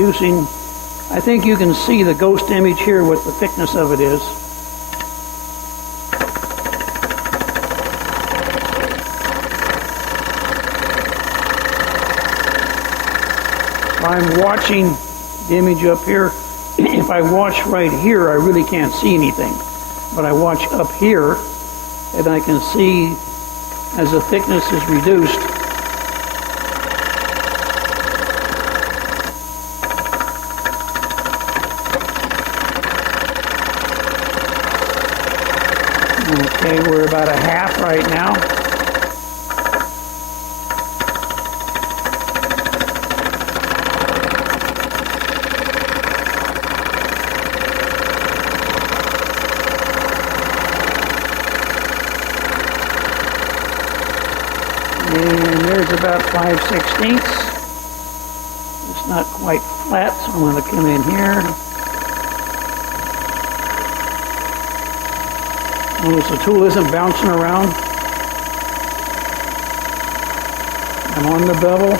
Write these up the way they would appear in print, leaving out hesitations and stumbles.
reducing. I think you can see the ghost image here, what the thickness of it is. I'm watching the image up here. If I watch right here, I really can't see anything. But I watch up here, and I can see as the thickness is reduced. Okay, we're about a half right now. And there's about 5/16. It's not quite flat, so I'm going to come in here. Notice the tool isn't bouncing around. I'm on the bevel.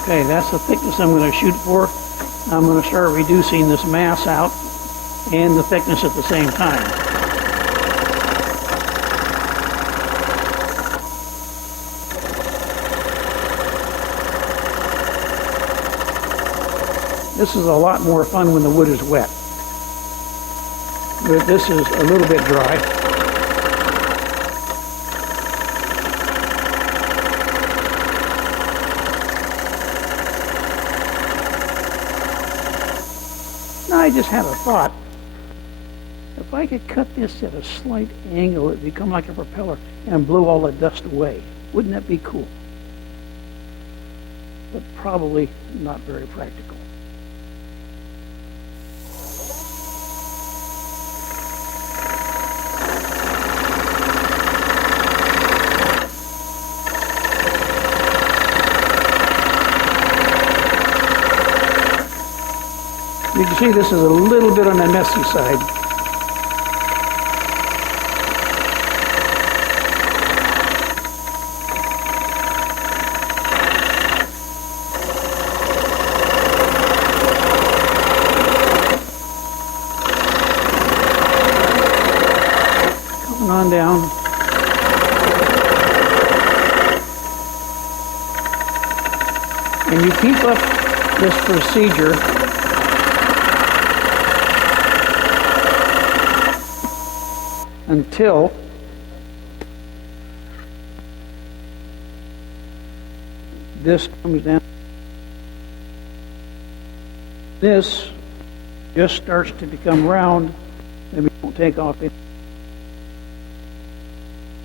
Okay, that's the thickness I'm going to shoot for. I'm going to start reducing this mass out and the thickness at the same time. This is a lot more fun when the wood is wet. But this is a little bit dry. Now I just had a thought. If I could cut this at a slight angle, it'd become like a propeller and blow all the dust away. Wouldn't that be cool? But probably not very practical. You can see this is a little bit on the messy side. Coming on down. And you keep up this procedure until this comes down. This just starts to become round, and we won't take off in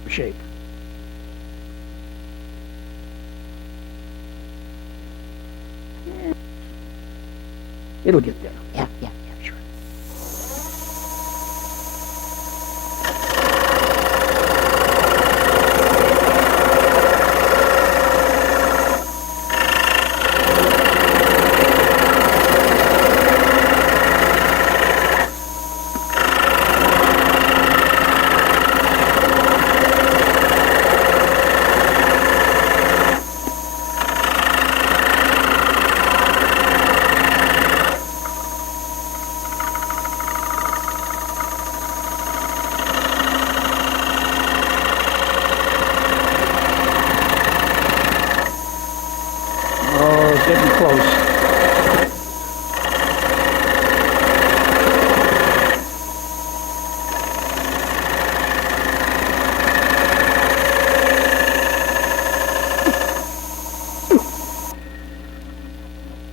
shape. It'll get there. Yeah, sure. Getting close.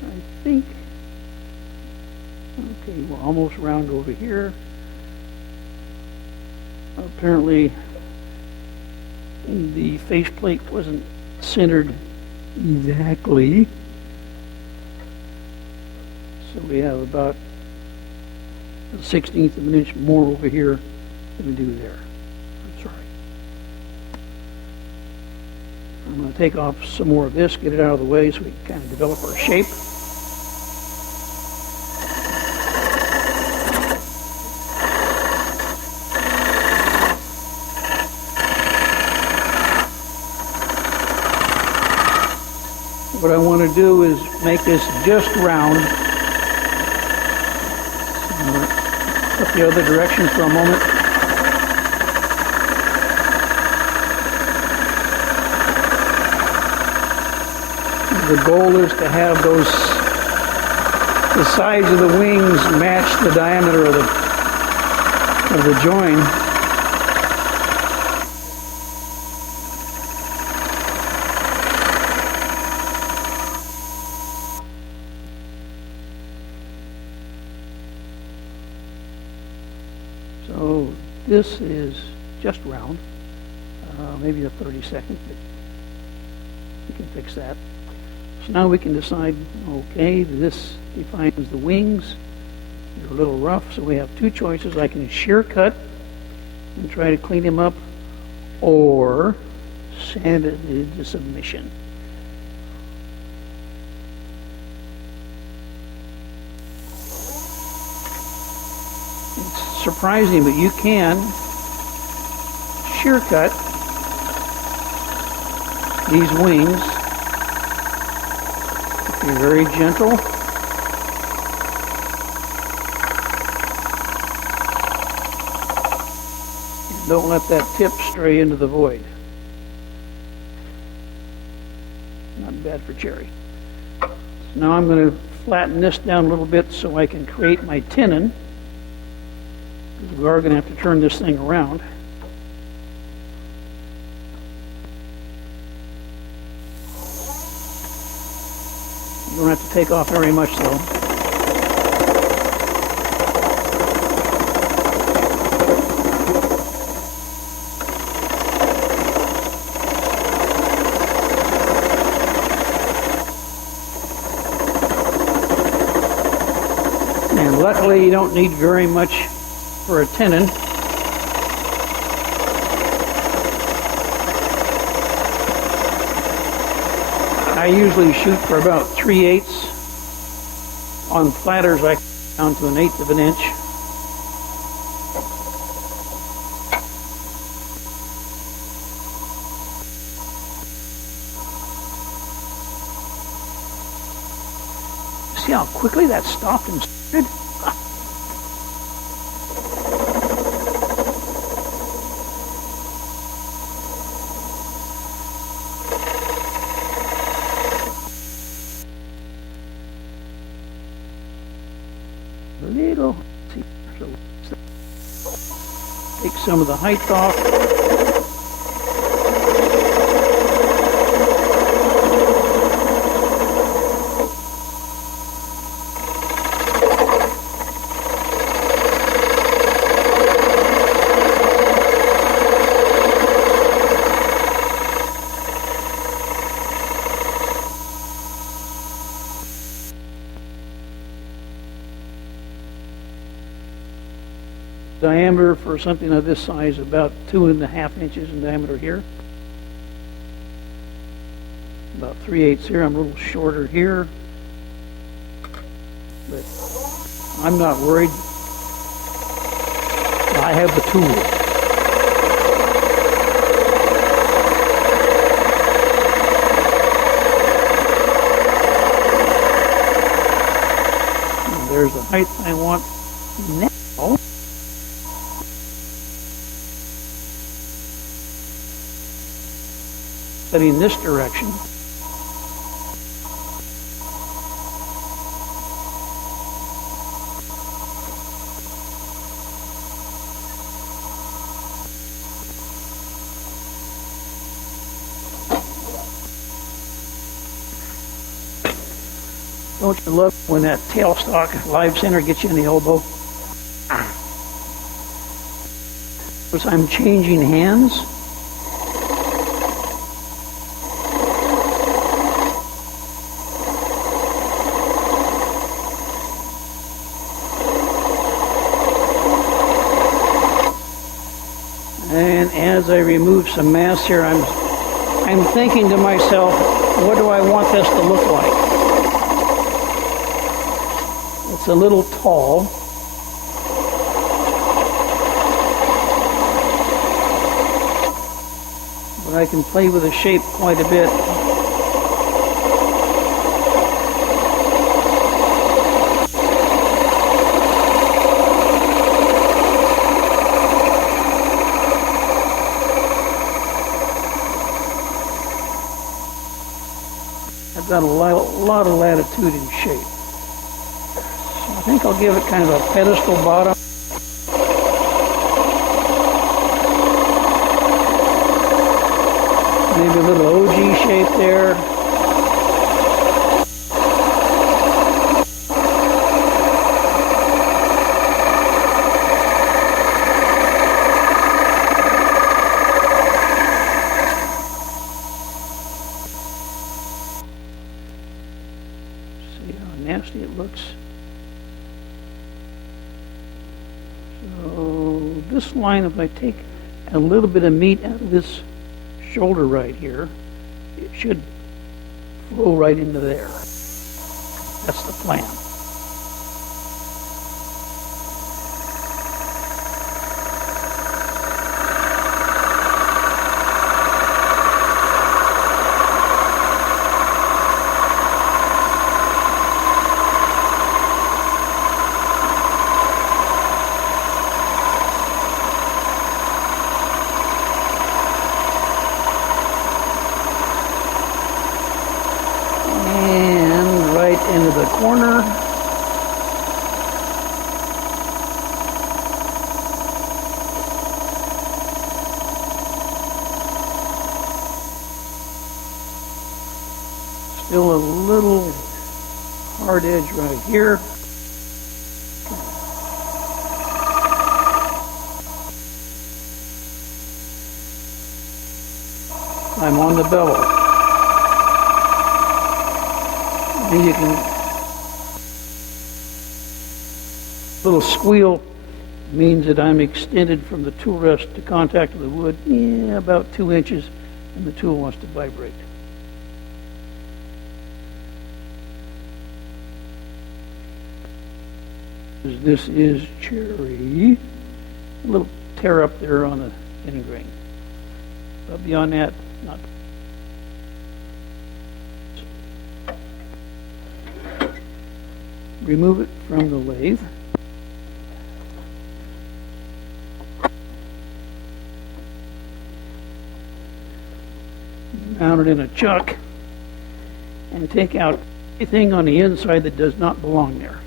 I think, okay, we're almost round over here. Apparently the faceplate wasn't centered exactly. So we have about a 1/16 of an inch more over here than we do there. That's right. I'm going to take off some more of this, get it out of the way so we can kind of develop our shape. What I want to do is make this just round. Flip the other direction for a moment. The goal is to have the sides of the wings match the diameter of the join. So this is just round, maybe a 32nd, but we can fix that. So now we can decide, okay, this defines the wings. They're a little rough, so we have two choices. I can shear cut and try to clean them up, or sand it into submission. It's surprising, but you can shear cut these wings. Be very gentle. And don't let that tip stray into the void. Not bad for cherry. So now I'm going to flatten this down a little bit so I can create my tenon. Because we are going to have to turn this thing around. You don't have to take off very much though. And luckily you don't need very much for a tenon. I usually shoot for about 3/8. On platters, I down to 1/8 of an inch. See how quickly that stopped and started? Little, so take some of the height off. Diameter for something of this size, about 2.5 inches in diameter here. About 3/8 here. I'm a little shorter here, but I'm not worried. I have the tool. And there's the height I want now. Setting this direction. Don't you love when that tailstock live center gets you in the elbow? As I'm changing hands. And as I remove some mass here, I'm thinking to myself, what do I want this to look like? It's a little tall. But I can play with the shape quite a bit. I've got a lot of latitude in shape. So I think I'll give it kind of a pedestal bottom. Maybe a little OG shape there. See how nasty it looks. So this line, if I take a little bit of meat out of this shoulder right here, it should flow right into there. That's the plan. Into the corner. Still a little hard edge right here. I'm on the bellows. And you can, little squeal means that I'm extended from the tool rest to contact with the wood, about 2 inches, and the tool wants to vibrate. This is cherry. A little tear up there on the end grain. But beyond that, not. Remove it from the lathe. Mount it in a chuck and take out anything on the inside that does not belong there.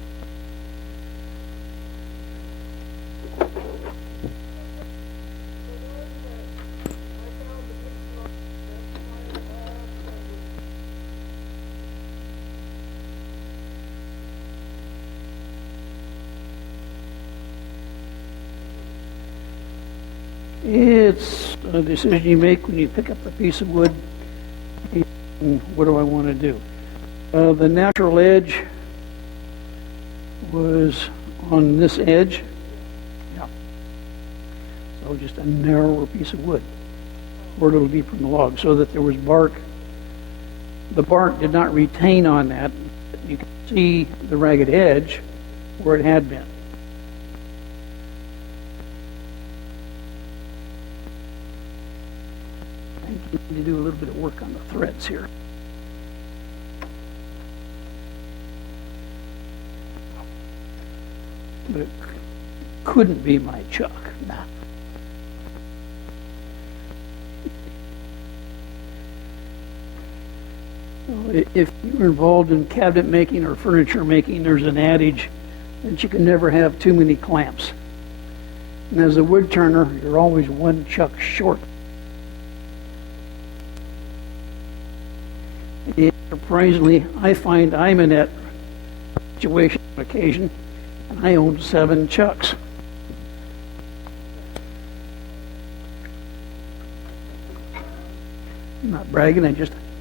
It's a decision you make when you pick up a piece of wood. What do I want to do? The natural edge was on this edge. Yeah. So just a narrower piece of wood, or a little deeper in the log, so that there was bark. The bark did not retain on that. You can see the ragged edge where it had been. To do a little bit of work on the threads here. But it couldn't be my chuck. Nah. If you're involved in cabinet making or furniture making, there's an adage that you can never have too many clamps. And as a wood turner, you're always one chuck short. And surprisingly, I find I'm in that situation on occasion, and I own 7 chucks. I'm not bragging,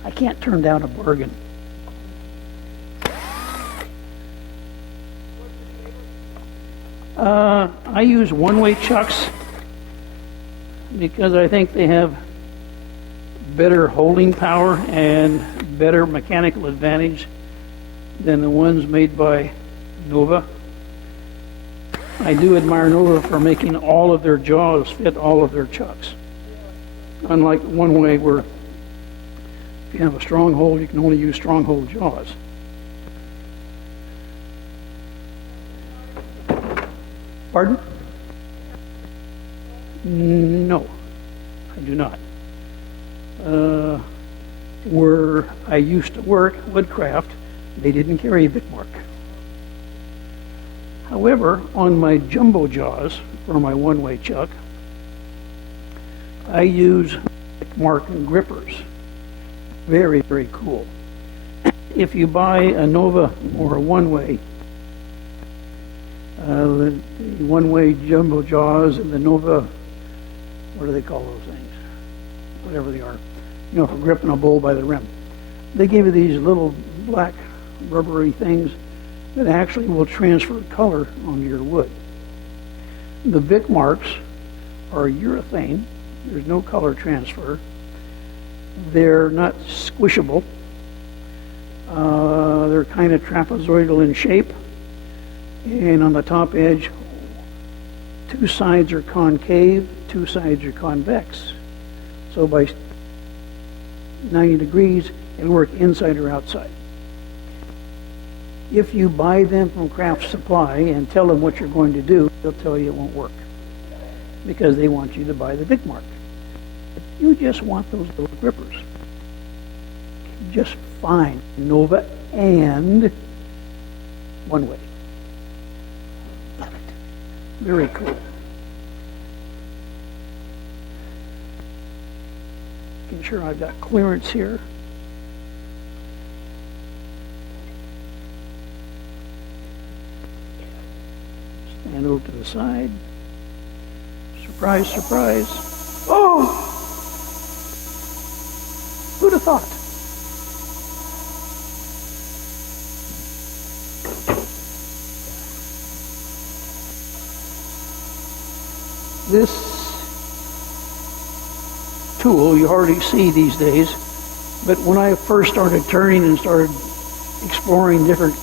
I can't turn down a bargain. I use one-way chucks because I think they have better holding power and better mechanical advantage than the ones made by Nova. I do admire Nova for making all of their jaws fit all of their chucks. Unlike one way where if you have a strong hold, you can only use strong hold jaws. Pardon? No, I do not. where I used to work, Woodcraft, they didn't carry a Bic mark. However, on my jumbo jaws for my one-way chuck, I use Bic mark and grippers. Very, very cool. If you buy a Nova or a one-way, the one-way jumbo jaws and the Nova, what do they call those things? Whatever they are, you know, for gripping a bowl by the rim. They give you these little black rubbery things that actually will transfer color onto your wood. The Bic marks are urethane. There's no color transfer. They're not squishable. They're kind of trapezoidal in shape. And on the top edge, two sides are concave, two sides are convex. So by 90 degrees, it'll work inside or outside. If you buy them from Craft Supply and tell them what you're going to do, they'll tell you it won't work because they want you to buy the Bic mark. You just want those little grippers. Just fine. Nova and one way. Love it. Very cool. Making sure I've got clearance here. Stand over to the side. Surprise, surprise. Oh! Who'd have thought? This tool you hardly see these days, but when I first started turning and started exploring different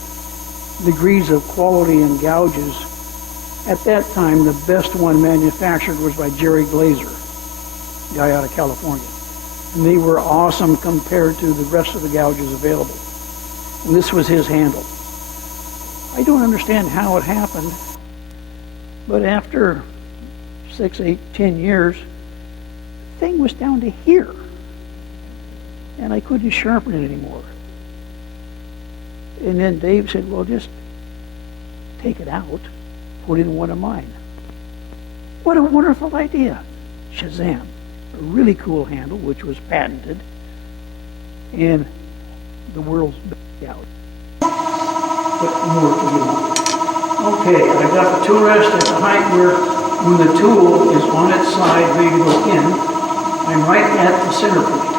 degrees of quality and gouges, at that time the best one manufactured was by Jerry Glazer, guy out of California. And they were awesome compared to the rest of the gouges available. And this was his handle. I don't understand how it happened, but after 6, 8, 10 years, the thing was down to here. And I couldn't sharpen it anymore. And then Dave said, well, just take it out, put it in one of mine. What a wonderful idea. Shazam. A really cool handle, which was patented, and the world's best gout. What more do you want? Okay, I've got the tool rest at the height where when the tool is on its side ready to go in, I'm right at the center point.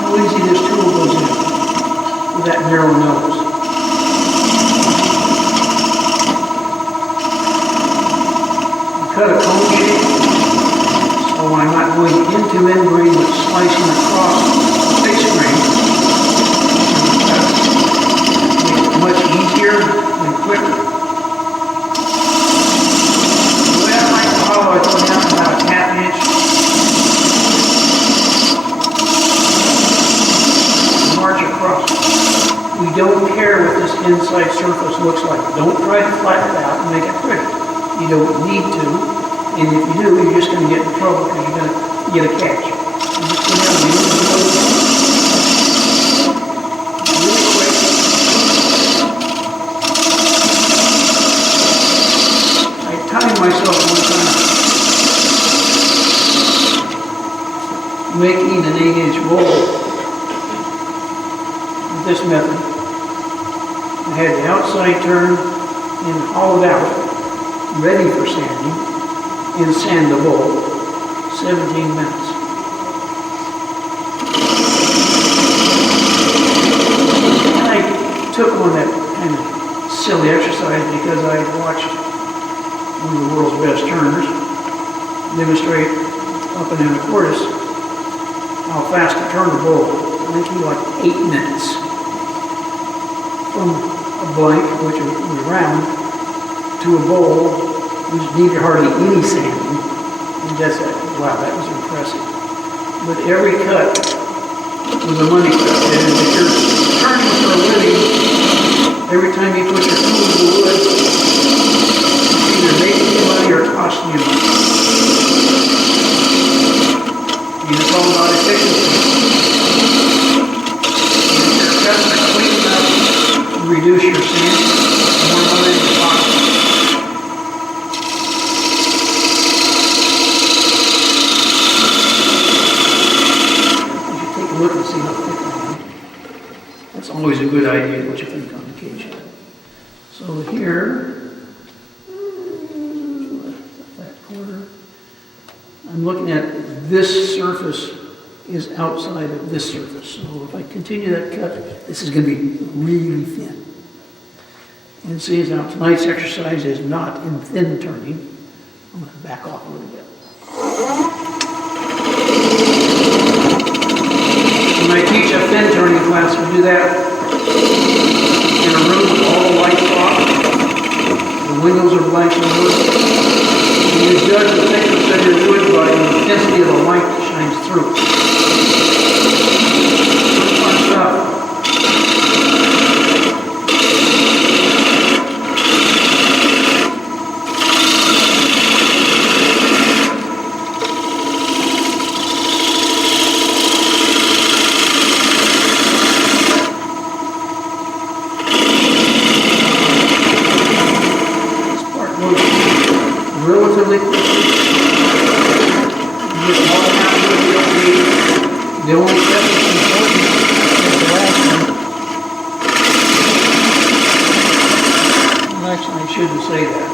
How easy this tool goes in with that narrow nose. Cut a cone shape, so I'm not going into end grain but slicing across the face grain. Makes it much easier and quicker. The way I like to hollow, I go down about a half inch. March across. We don't care what this inside surface looks like. Don't try to flatten it out and make it pretty. You don't need to, and if you do, you're just going to get in trouble because you're going to get a catch. You just go down and really quick. I timed myself one time making an 8-inch bowl with this method. I had the outside turned and hollowed out, ready for sanding, and sand the bowl, 17 minutes. And I took on that kind of silly exercise because I had watched one of the world's best turners demonstrate up in Anacortes how fast to turn the bowl. I think he like 8 minutes from a blank, which was round, to a bowl which needed hardly any sanding. And just wow, that was impressive. But every cut was a money cut. And if you're turning for a living, every time you put your tool in the wood, it's either making you money or costing you money. And it's all about efficiency. It's always a good idea, what you think on occasion. So here, that quarter, I'm looking at this surface is outside of this surface. So if I continue that cut, this is going to be really thin. And see, now tonight's exercise is not in thin turning. I'm going to back off a little bit. When I teach a thin turning class, we do that in a room with all the lights off. The windows are blank and wood. And you judge the thickness of your wood by the intensity of the light that shines through. Fun stuff. Relatively quickly. You get all the out of the only step that's important is the last one. Well, actually, I shouldn't say that.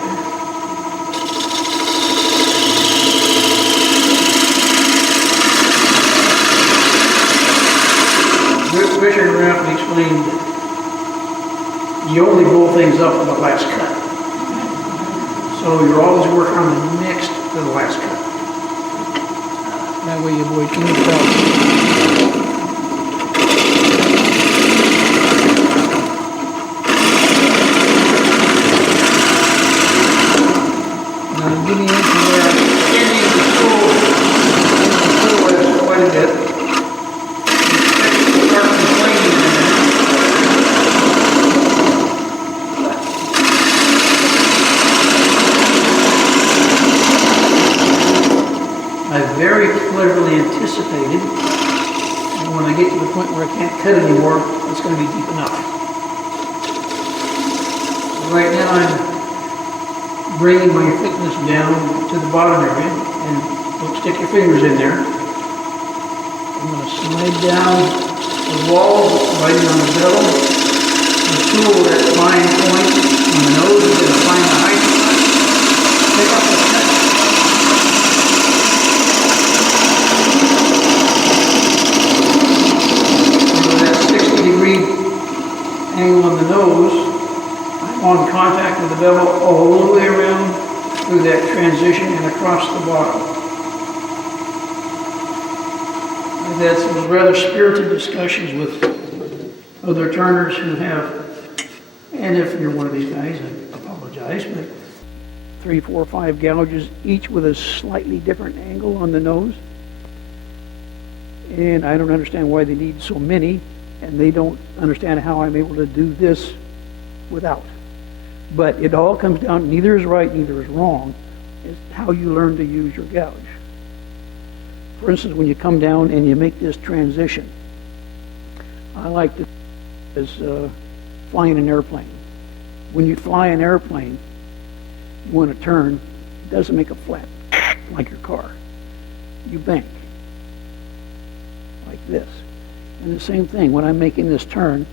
Richard Raffin explained you only blow things up on the last cut. So you're always working on the next to the last cut. That way you avoid too many problems. Now getting into where ending the tool is quite a bit. Start complaining in a minute. I very cleverly anticipated that when I get to the point where I can't cut anymore, it's going to be deep enough. So right now I'm bringing my thickness down to the bottom area, and don't stick your fingers in there. I'm going to slide down the wall right on the bevel. The tool at that fine point on the nose is going to find the height. Pick up the cut. Angle on the nose, I'm on contact with the bevel all the way around through that transition and across the bottom. I've had some rather spirited discussions with other turners who have, and if you're one of these guys, I apologize, but 3, 4, 5 gouges, each with a slightly different angle on the nose. And I don't understand why they need so many. And they don't understand how I'm able to do this without. But it all comes down, neither is right, neither is wrong. It's how you learn to use your gouge. For instance, when you come down and you make this transition, I like to as flying an airplane. When you fly an airplane, you want to turn, it doesn't make a flap like your car. You bank like this. And the same thing, when I'm making this turn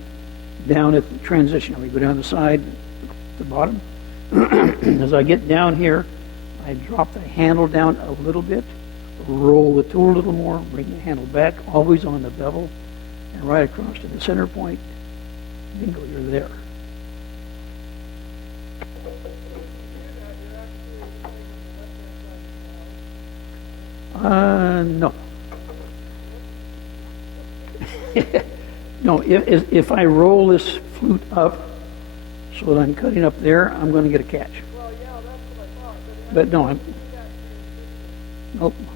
down at the transition, we go down the side, the bottom. As I get down here, I drop the handle down a little bit, roll the tool a little more, bring the handle back, always on the bevel, and right across to the center point. Bingo, you're there. No. No, if I roll this flute up so that I'm cutting up there, I'm going to get a catch. Well, yeah, that's what I thought. But no,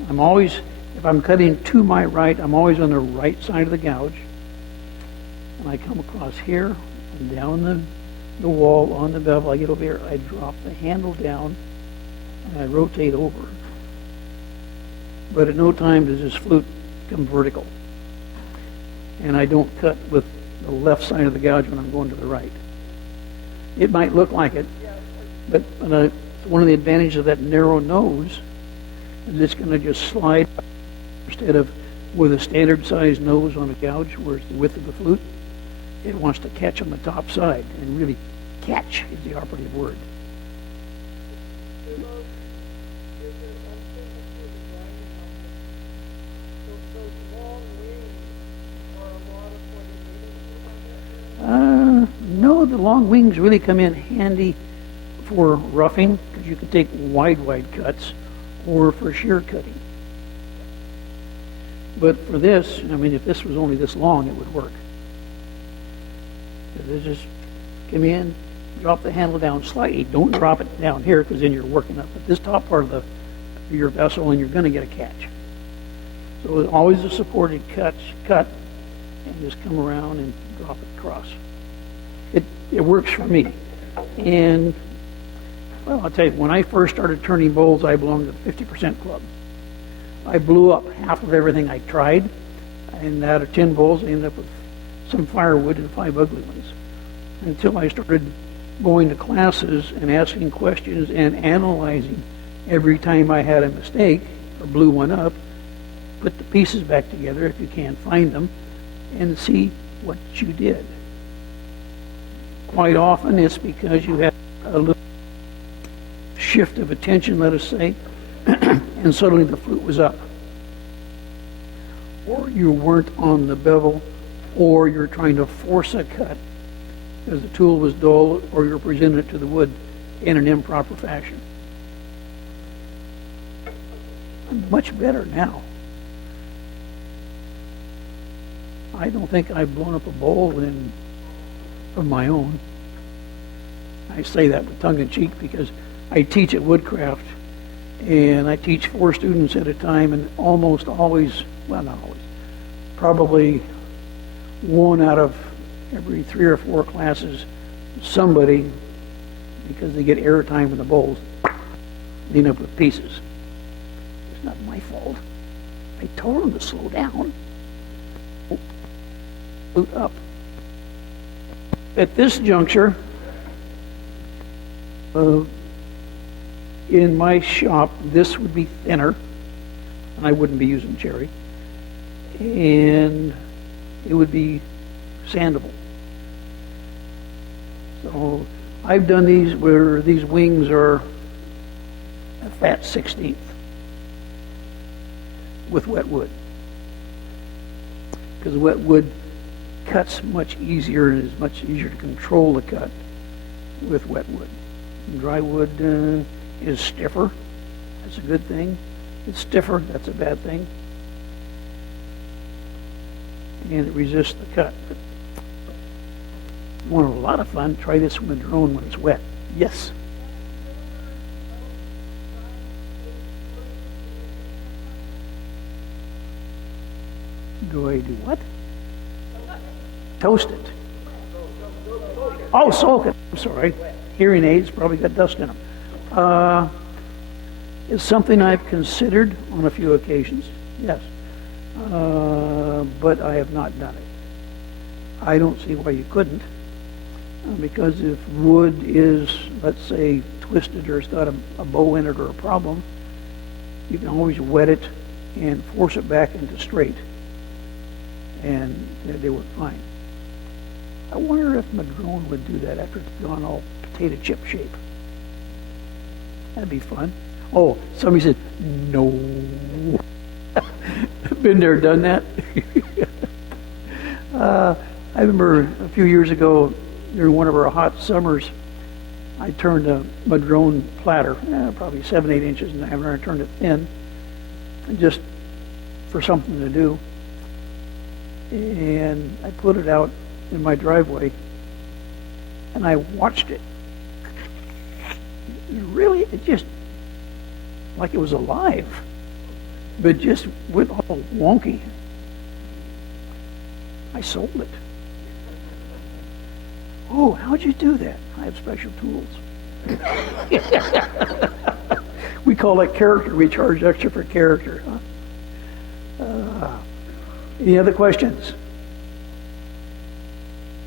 I'm always, if I'm cutting to my right, I'm always on the right side of the gouge. When I come across here, and down the wall on the bevel, I get over here, I drop the handle down, and I rotate over. But at no time does this flute come vertical. And I don't cut with the left side of the gouge when I'm going to the right. It might look like it, but one of the advantages of that narrow nose is it's going to just slide instead of with a standard size nose on a gouge where it's the width of the flute. It wants to catch on the top side, and really catch is the operative word. No, the long wings really come in handy for roughing, because you can take wide cuts, or for shear cutting. But for this, I mean, if this was only this long, it would work. They just come in, drop the handle down slightly. Don't drop it down here, because then you're working up at this top part of your vessel, and you're going to get a catch. So it's always a supported cut, and just come around and drop it across. It works for me. And, well, I'll tell you, when I first started turning bowls, I belonged to the 50% club. I blew up half of everything I tried, and out of 10 bowls, I ended up with some firewood and 5 ugly ones. Until I started going to classes and asking questions and analyzing every time I had a mistake or blew one up, put the pieces back together if you can't find them, and see what you did. Quite often it's because you had a little shift of attention, let us say, and suddenly the flute was up. Or you weren't on the bevel, or you're trying to force a cut because the tool was dull, or you're presenting it to the wood in an improper fashion. I'm much better now. I don't think I've blown up a bowl of my own. I say that with tongue in cheek because I teach at Woodcraft, and I teach 4 students at a time, and almost always, well, not always, probably 1 out of every 3 or 4 classes, somebody, because they get airtime in the bowls, end up with pieces. It's not my fault. I told them to slow down. Flute up. At this juncture, in my shop, this would be thinner, and I wouldn't be using cherry, and it would be sandable. So I've done these where these wings are a fat 16th with wet wood, because wet wood cuts much easier and is much easier to control the cut with wet wood. And dry wood is stiffer. That's a good thing. It's stiffer. That's a bad thing. And it resists the cut. But if you want a lot of fun, try this with a drone when it's wet. Yes. Do I do what? Toast it. Oh, soak it. I'm sorry. Hearing aids probably got dust in them. It's something I've considered on a few occasions, yes. But I have not done it. I don't see why you couldn't. Because if wood is, let's say, twisted or it's got a bow in it or a problem, you can always wet it and force it back into straight. And they work fine. I wonder if Madrone would do that after it's gone all potato chip shape. That'd be fun. Oh, somebody said, no. Been there, done that. I remember a few years ago, during one of our hot summers, I turned a Madrone platter, probably 7-8 inches in diameter. I turned it thin, just for something to do. And I put it out in my driveway, and I watched it. It just, like it was alive, but just went all wonky. I sold it. Oh, how'd you do that? I have special tools. We call that character. We charge extra for character. Huh? Any other questions?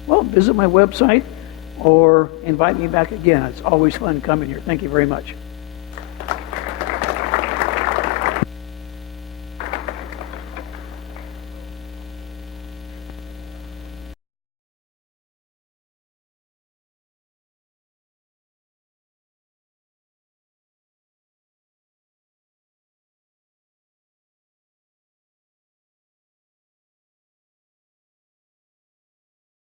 Well, visit my website or invite me back again. It's always fun coming here. Thank you very much.